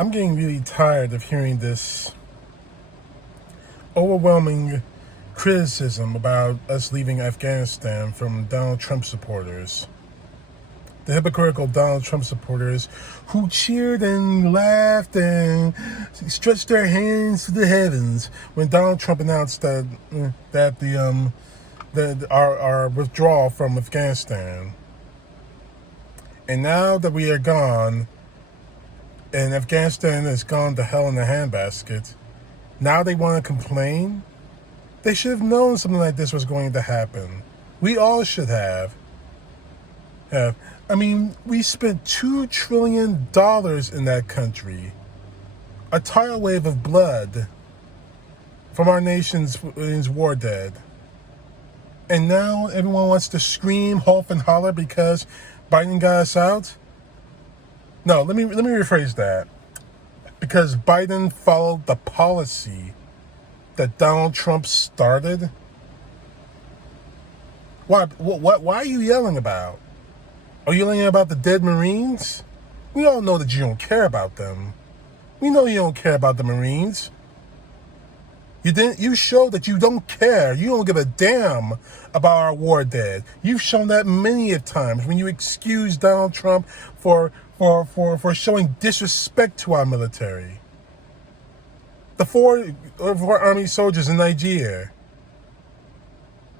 I'm getting really tired of hearing this overwhelming criticism about us leaving Afghanistan from Donald Trump supporters. The hypocritical Donald Trump supporters who cheered and laughed and stretched their hands to the heavens when Donald Trump announced that our withdrawal from Afghanistan. And now that we are gone, and Afghanistan has gone to hell in a handbasket, now they want to complain? They should have known something like this was going to happen. We all should have. I mean, we spent $2 trillion in that country. A tidal wave of blood from our nation's war dead. And now everyone wants to scream, hope, and holler because Biden got us out? No, let me rephrase that. Because Biden followed the policy that Donald Trump started? Why are you yelling about? Are you yelling about the dead Marines? We all know that you don't care about them. We know you don't care about the Marines. You showed that you don't care. You don't give a damn about our war dead. You've shown that many of times when you excuse Donald Trump for showing disrespect to our military. The four Army soldiers in Nigeria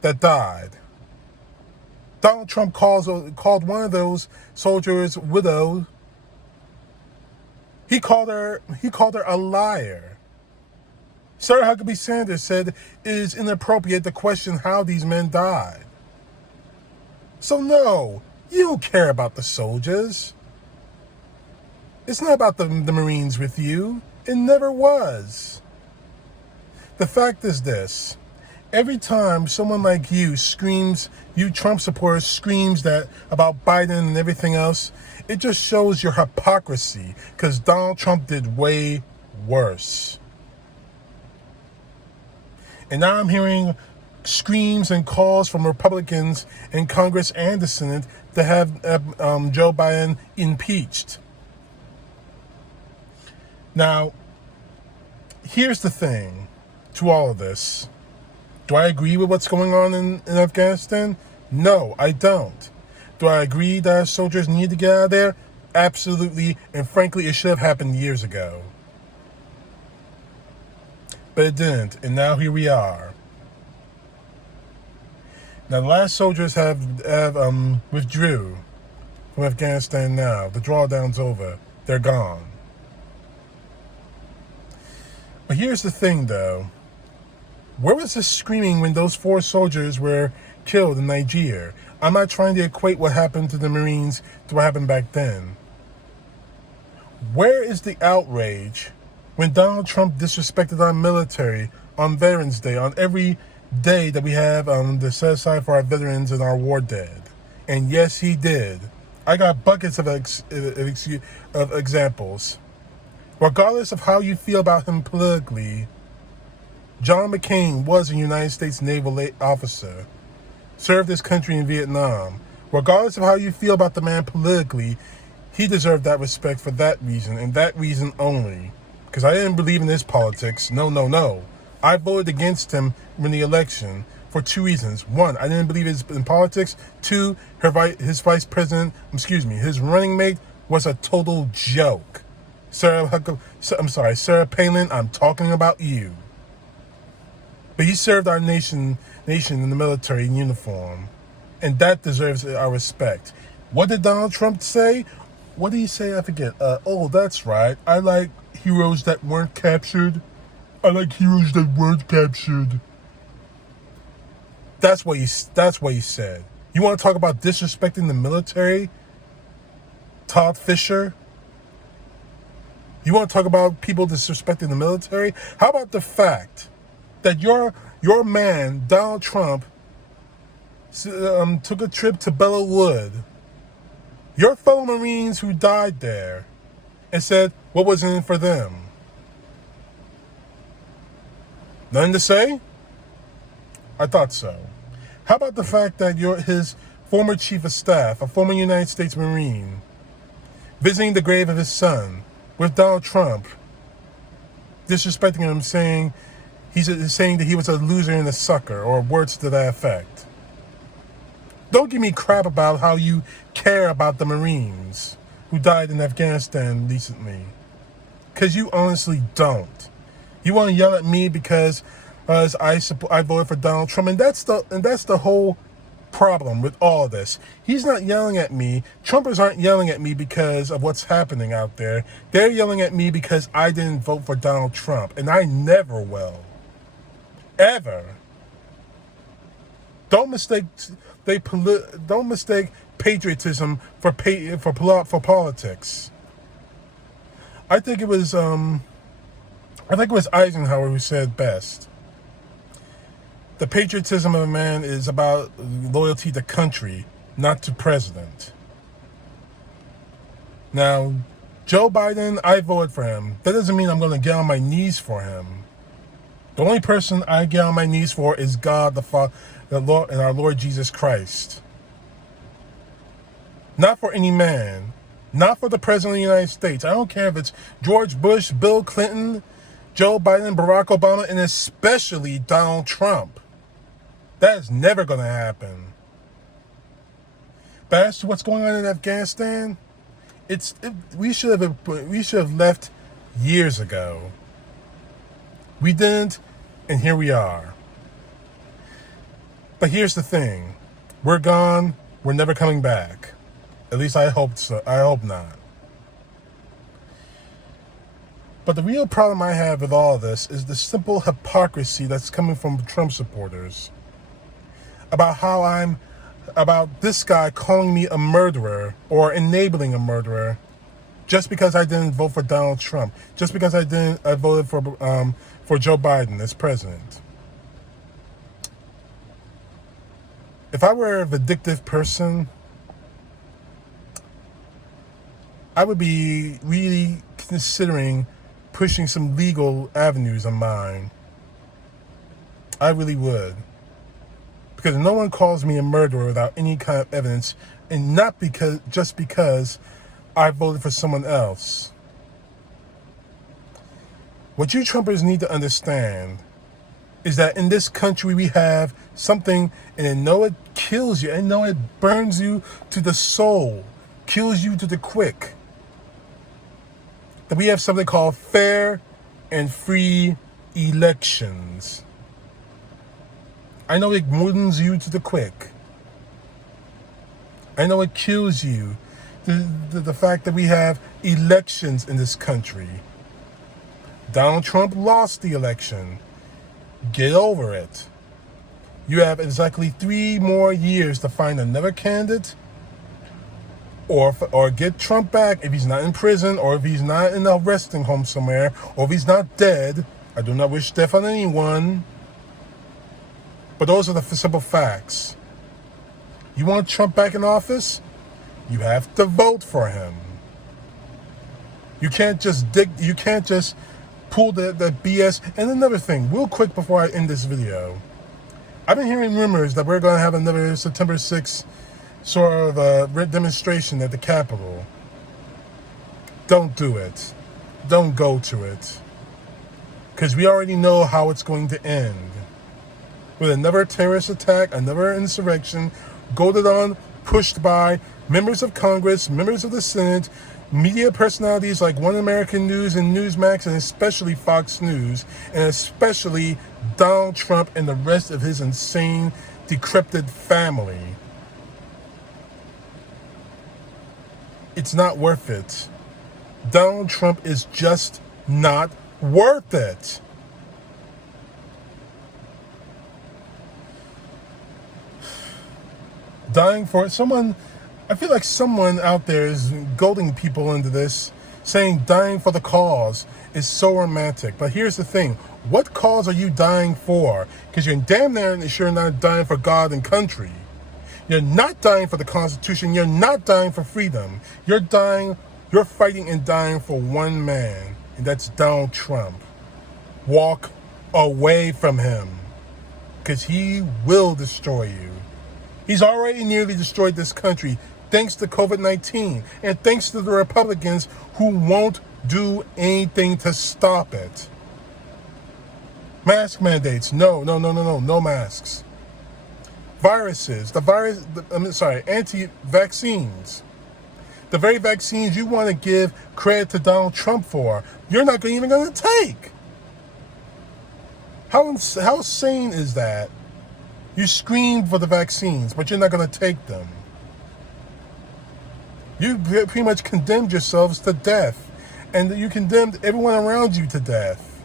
that died. Donald Trump called one of those soldiers widow. He called her a liar. Sarah Huckabee Sanders said it is inappropriate to question how these men died. So no, you don't care about the soldiers. It's not about the Marines with you. It never was. The fact is this. Every time someone like you screams, you Trump supporters screams that about Biden and everything else, it just shows your hypocrisy because Donald Trump did way worse. And now I'm hearing screams and calls from Republicans in Congress and the Senate to have Joe Biden impeached. Now, here's the thing to all of this. Do I agree with what's going on in Afghanistan? No, I don't. Do I agree that our soldiers need to get out of there? Absolutely, and frankly, it should have happened years ago. But it didn't, and now here we are. Now, the last soldiers have withdrew from Afghanistan now. The drawdown's over. They're gone. But here's the thing, though. Where was this screaming when those 4 soldiers were killed in Nigeria? I'm not trying to equate what happened to the Marines to what happened back then. Where is the outrage when Donald Trump disrespected our military on Veterans Day, on every day that we have to set aside for our veterans and our war dead? And yes, he did. I got buckets of examples. Regardless of how you feel about him politically, John McCain was a United States naval officer, served his country in Vietnam. Regardless of how you feel about the man politically, he deserved that respect for that reason, and that reason only. Because I didn't believe in his politics. No. I voted against him in the election for 2 reasons. 1, I didn't believe in politics. 2, his his running mate was a total joke. Sarah Palin, I'm talking about you. But he served our nation in the military in uniform. And that deserves our respect. What did Donald Trump say? What did he say? I forget. Oh, that's right. I like heroes that weren't captured. That's what he said. You want to talk about disrespecting the military? Todd Fisher? You want to talk about people disrespecting the military? How about the fact that your man, Donald Trump, took a trip to Belleau Wood, your fellow Marines who died there, and said, what was in it for them? Nothing to say? I thought so. How about the fact that his former chief of staff, a former United States Marine, visiting the grave of his son, with Donald Trump, disrespecting him, saying that he was a loser and a sucker, or words to that effect. Don't give me crap about how you care about the Marines who died in Afghanistan recently, because you honestly don't. You want to yell at me because I voted for Donald Trump, and that's the whole problem with all this. He's not yelling at me. Trumpers aren't yelling at me because of what's happening out there. They're yelling at me because I didn't vote for Donald Trump, and I never will. Ever. Don't mistake patriotism for politics. I think it was Eisenhower who said best. The patriotism of a man is about loyalty to country, not to president. Now, Joe Biden, I voted for him. That doesn't mean I'm going to get on my knees for him. The only person I get on my knees for is God, the Father, the Lord, and our Lord Jesus Christ. Not for any man. Not for the President of the United States. I don't care if it's George Bush, Bill Clinton, Joe Biden, Barack Obama, and especially Donald Trump. That is never going to happen. But as to what's going on in Afghanistan, we should have left years ago. We didn't, and here we are. But here's the thing: we're gone. We're never coming back. At least I hope so. I hope not. But the real problem I have with all of this is the simple hypocrisy that's coming from Trump supporters. About this guy calling me a murderer or enabling a murderer just because I didn't vote for Donald Trump, just because I voted for Joe Biden as president. If I were a vindictive person, I would be really considering pushing some legal avenues on mine. I really would. Because no one calls me a murderer without any kind of evidence, and not just because I voted for someone else. What you Trumpers need to understand is that in this country we have something, and I know it kills you, I know it burns you to the soul, kills you to the quick, that we have something called fair and free elections. I know it wounds you to the quick. I know it kills you. The fact that we have elections in this country. Donald Trump lost the election. Get over it. You have exactly 3 more years to find another candidate, or get Trump back if he's not in prison, or if he's not in a resting home somewhere, or if he's not dead. I do not wish death on anyone. But those are the simple facts. You want Trump back in office? You have to vote for him. You can't just pull the BS. And another thing, real quick before I end this video. I've been hearing rumors that we're going to have another September 6th sort of demonstration at the Capitol. Don't do it. Don't go to it. Because we already know how it's going to end. With another terrorist attack, another insurrection, goaded on, pushed by members of Congress, members of the Senate, media personalities like One American News and Newsmax, and especially Fox News, and especially Donald Trump and the rest of his insane, decrepit family. It's not worth it. Donald Trump is just not worth it. Dying for someone, I feel like someone out there is goading people into this, saying dying for the cause is so romantic. But here's the thing, what cause are you dying for? Because you're damn near sure not dying for God and country. You're not dying for the Constitution. You're not dying for freedom. You're fighting and dying for one man, and that's Donald Trump. Walk away from him, because he will destroy you. He's already nearly destroyed this country thanks to COVID-19 and thanks to the Republicans who won't do anything to stop it. Mask mandates. No masks. Viruses. Anti-vaccines. The very vaccines you want to give credit to Donald Trump for, you're not even going to take. How sane is that? You screamed for the vaccines, but you're not going to take them. You pretty much condemned yourselves to death, and you condemned everyone around you to death.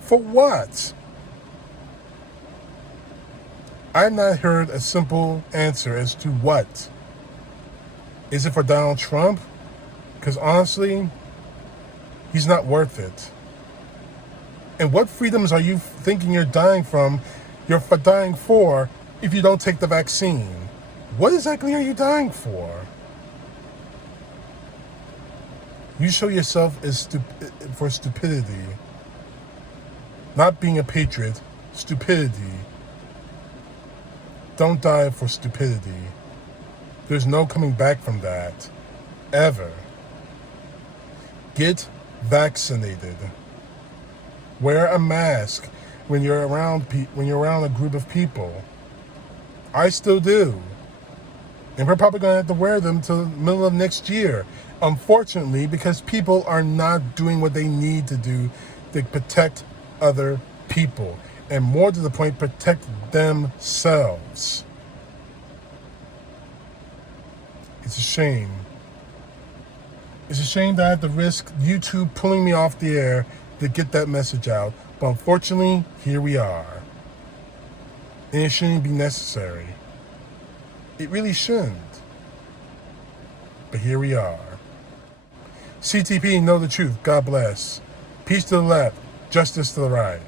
For what? I've not heard a simple answer as to what. Is it for Donald Trump? Because honestly, he's not worth it. And what freedoms are you thinking you're dying from, you're dying for, if you don't take the vaccine? What exactly are you dying for? You show yourself as for stupidity. Not being a patriot, stupidity. Don't die for stupidity. There's no coming back from that. Ever. Get vaccinated. Wear a mask when you're around a group of people. I still do. And we're probably going to have to wear them till the middle of next year. Unfortunately, because people are not doing what they need to do to protect other people. And more to the point, protect themselves. It's a shame. It's a shame that I have to risk YouTube pulling me off the air to get that message out. But unfortunately, here we are. And it shouldn't be necessary. It really shouldn't. But here we are. CTP, know the truth. God bless. Peace to the left. Justice to the right.